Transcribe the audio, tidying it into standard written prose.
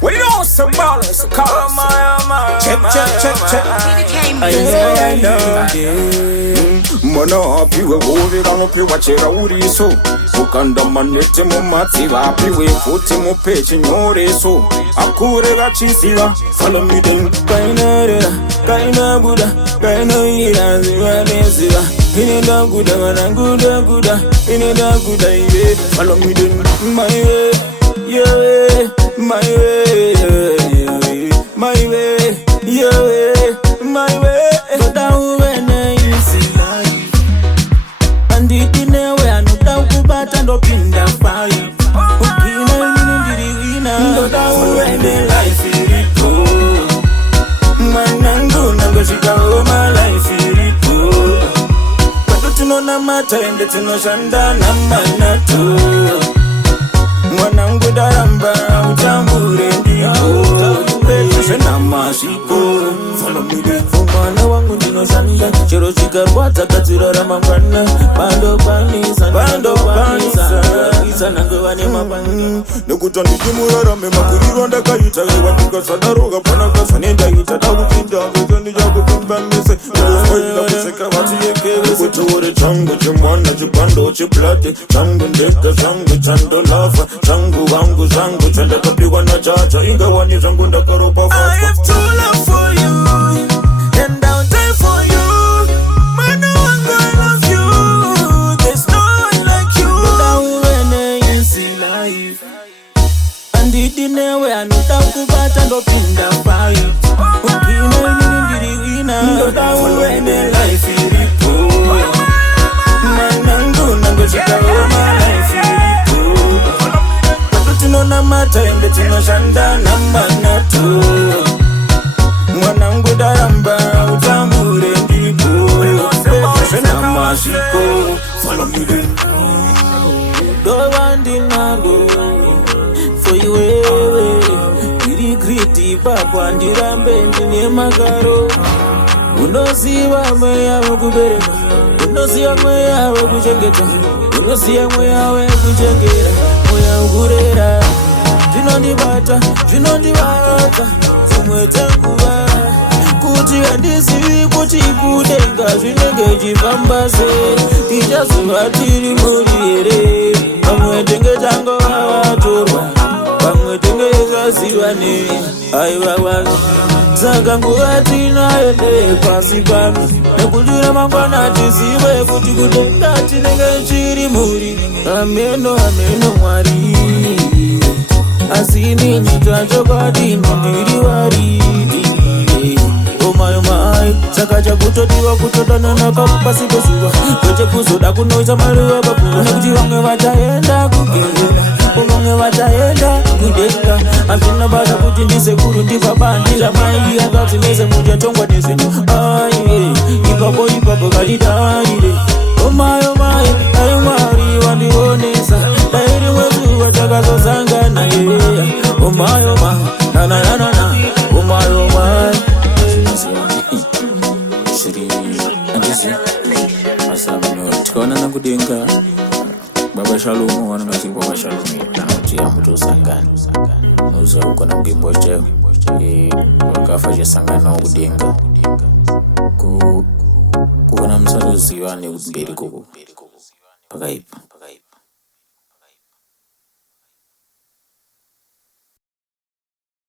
We know some ballers, come on. Check. I know. Mwana apiwe uvira nopiwa chera uriso ukanda manete mumatsiva apiwe futi mupechi nyoreso akure gachisiva follow me then kaina buda kaina ira ziva neziva inenda guda mana guda inenda guda ive follow me then my way yeah my way my way yeah my way down when you see ndidinewe anoda kubata ndopinda fai ukina ndiriwina ndoda uende life iripo manangu nangosvikaoma life iripo pato tinonamata ende tinoshanda namanato mwanangu daramba utambure ndiko petosvenamasviko follow me there mwana wangu ndinoshanda chero chikarwadza kadzirora mangwana bandokwanisa nangova nemapani nekuti handiti murarame makuriro ndakaita wandikasadaroga panakasa nendaita dakupinda kese ndichakupimbanise aoinakuseka vatiyekeve kutiore changu chemwana chipando chiplate changu ndeka zvangu chandolafa changu vangu zvangu chandakapiwa nachacha ingawani zvangu ndakaropa fatwa and I'll die for you. Man, I love you. There's no one like you. Down when you see life. And it didn't way I know that kubata no pinda fight. Ukina ndiriwina. Down when life iripo. Manangu nangoshika oma life iripo. Pato tinonamata ende tinoshanda namanato. Mwanangu daramba utambure ndipo petosvenamasviko follow me then dovandinago for iwewe iri griti papa ndirambe ndine magaro unoziva mweya wekubereka unoziva mweya wekuchengeta unoziva mweya wekuchengera mweya wekurera zvinondibata zvinondivadza dzimwe dzenguva kuti handizivi kuti kudenga zvinenge chifamba sei tichazuva tiri muri here pamwe tenge tangovatorwa pamwe tenge zaziva ne aivawa saka nguva tinaende pasi pano nekuti ramangwana tizive kuti kudenga tinenge chiri muri ameno mwari asini nyita chokwadi ndiri waridi omai saka chakutodiwa kutodananaka pasi pezuva kwechekuzoda kunoita mariva papuva nekuti vamwe vachaenda kugera vamwe vachaenda kudenga hazvina basa kuti ndisekuru ndipabandira mai akati nese muchatongwa nezvinhu aiye ipapo kalidarire omai ai mwari wandionesa dairi mwezuva takazosangana yeya omai nananana omai shiri andisi masabino tikaonana kudenga baba shalomu wanangati baba shalomu nakuti amutosangana uzaukona kuimbocha wakafa chasangana kudenga kuona musaruziva nekumberi koko pakaipa